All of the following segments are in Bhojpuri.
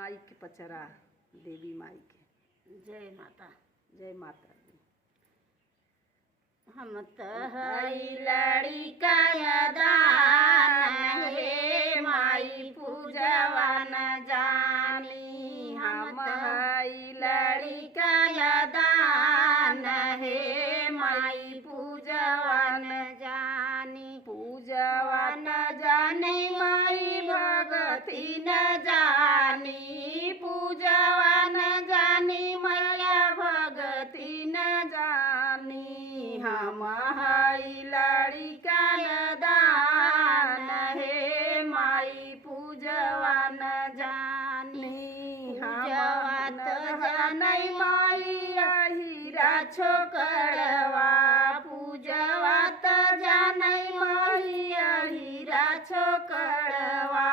माई के पचरा देवी माई के। जय माता। जय माता दी। हम तो हई लड़िका दान हे माई पूजवा न जानी। हम हई लड़िका दान हे माई पूजवा न जानी। पूजवा न जाने माई भगती न जानी। पूजवा न जानी मैया भगती न जानी। हम हई लड़िका दान हे माई पूजवा न जानी। पूजवा तो जानै माई हीरा छोकड़वा। पूजवा तो जानै माई हीरा छोकड़वा।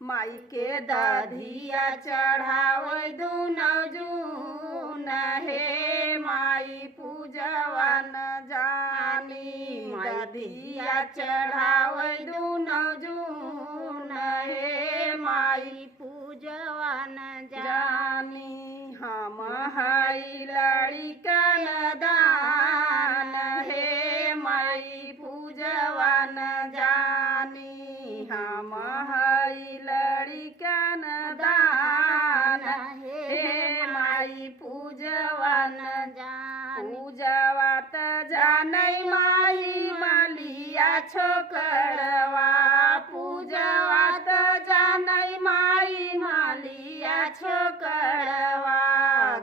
माई के दधिया चढ़ावे दुनो जून हे माई पूजवा न जानी। दधिया चढ़ावे दुनो जून हे माई पूजवा न जानी। हम हई लड़िका दान हे माई पूजवा न जानी। हम हई लड़िका दान हे माई पूजवा न जानी। पूजवा त जानै माई मालिया छोकड़वा। पूजवा तो जानै माई मालिया छोकड़वा।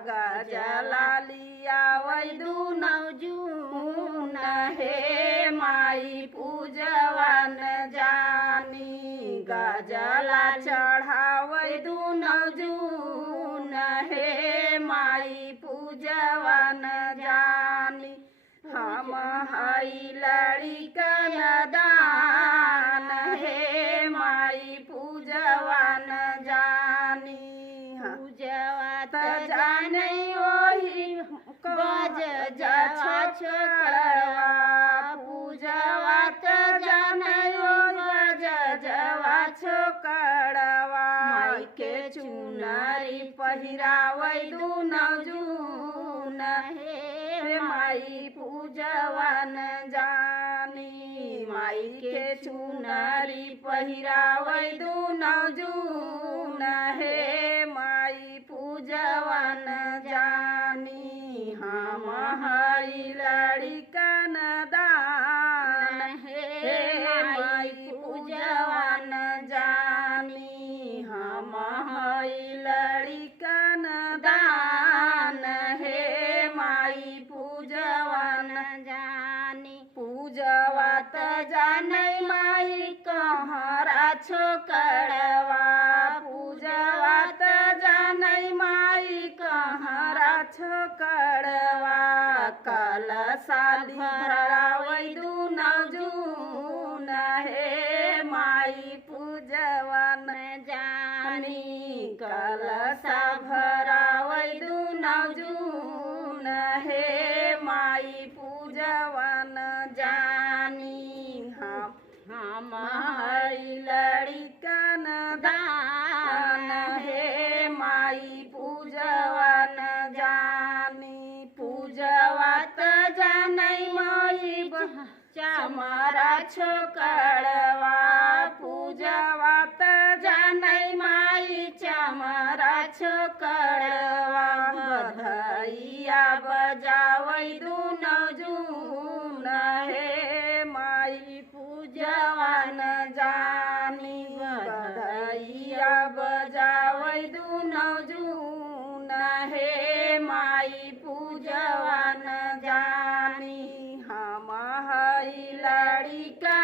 गजला लिया वै दुनो जून हे माई पूजवा न जानी। गजला चढ़ावै दुनो जून हे माई पूजवा न जानी। हम हई लड़िका दान हे माई पूजवा न जानी। पूजवा तो जानै ओही बज जवा छोकड़वा। पूजवा तो जानै बज जवा छोकड़वा। माई के चुनरी पहिरावै दुनो जून हे माई पूजवा न जानी। माई के चुनरी पहिरावै दुनो जून हे माई पूजवा न जानी। हम हई लड़िका दान हे माई पूजवा न जानी। हम हई लड़िका दान हे माई पूजवा न जानी। पूजवा तो जानै माई कहरा छोकड़वा। पूजवा तो जानै माई कहरा छोकड़वा। कलशा भरावै दुनो जून हे माई पूजवा न जानी। कलशा भरावै दुनो जून हे माई पूजवा न जानी। हम हई लड़िका दान हे माई पूजवा न जानी। पूजवा तो जानै माई चमरा छोकड़वा। पूजवा तो जानै माई चमरा छोकड़वा। बधैया बजावै दुनो जून हे माई पूजवा न जानी। बधैया बजावै दुनो जून हे माई पूजवा न जानी। हम हई लड़िका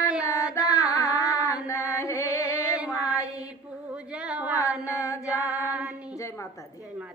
दान हे माई पूजवा न जानी। जय माता दी। जय माता।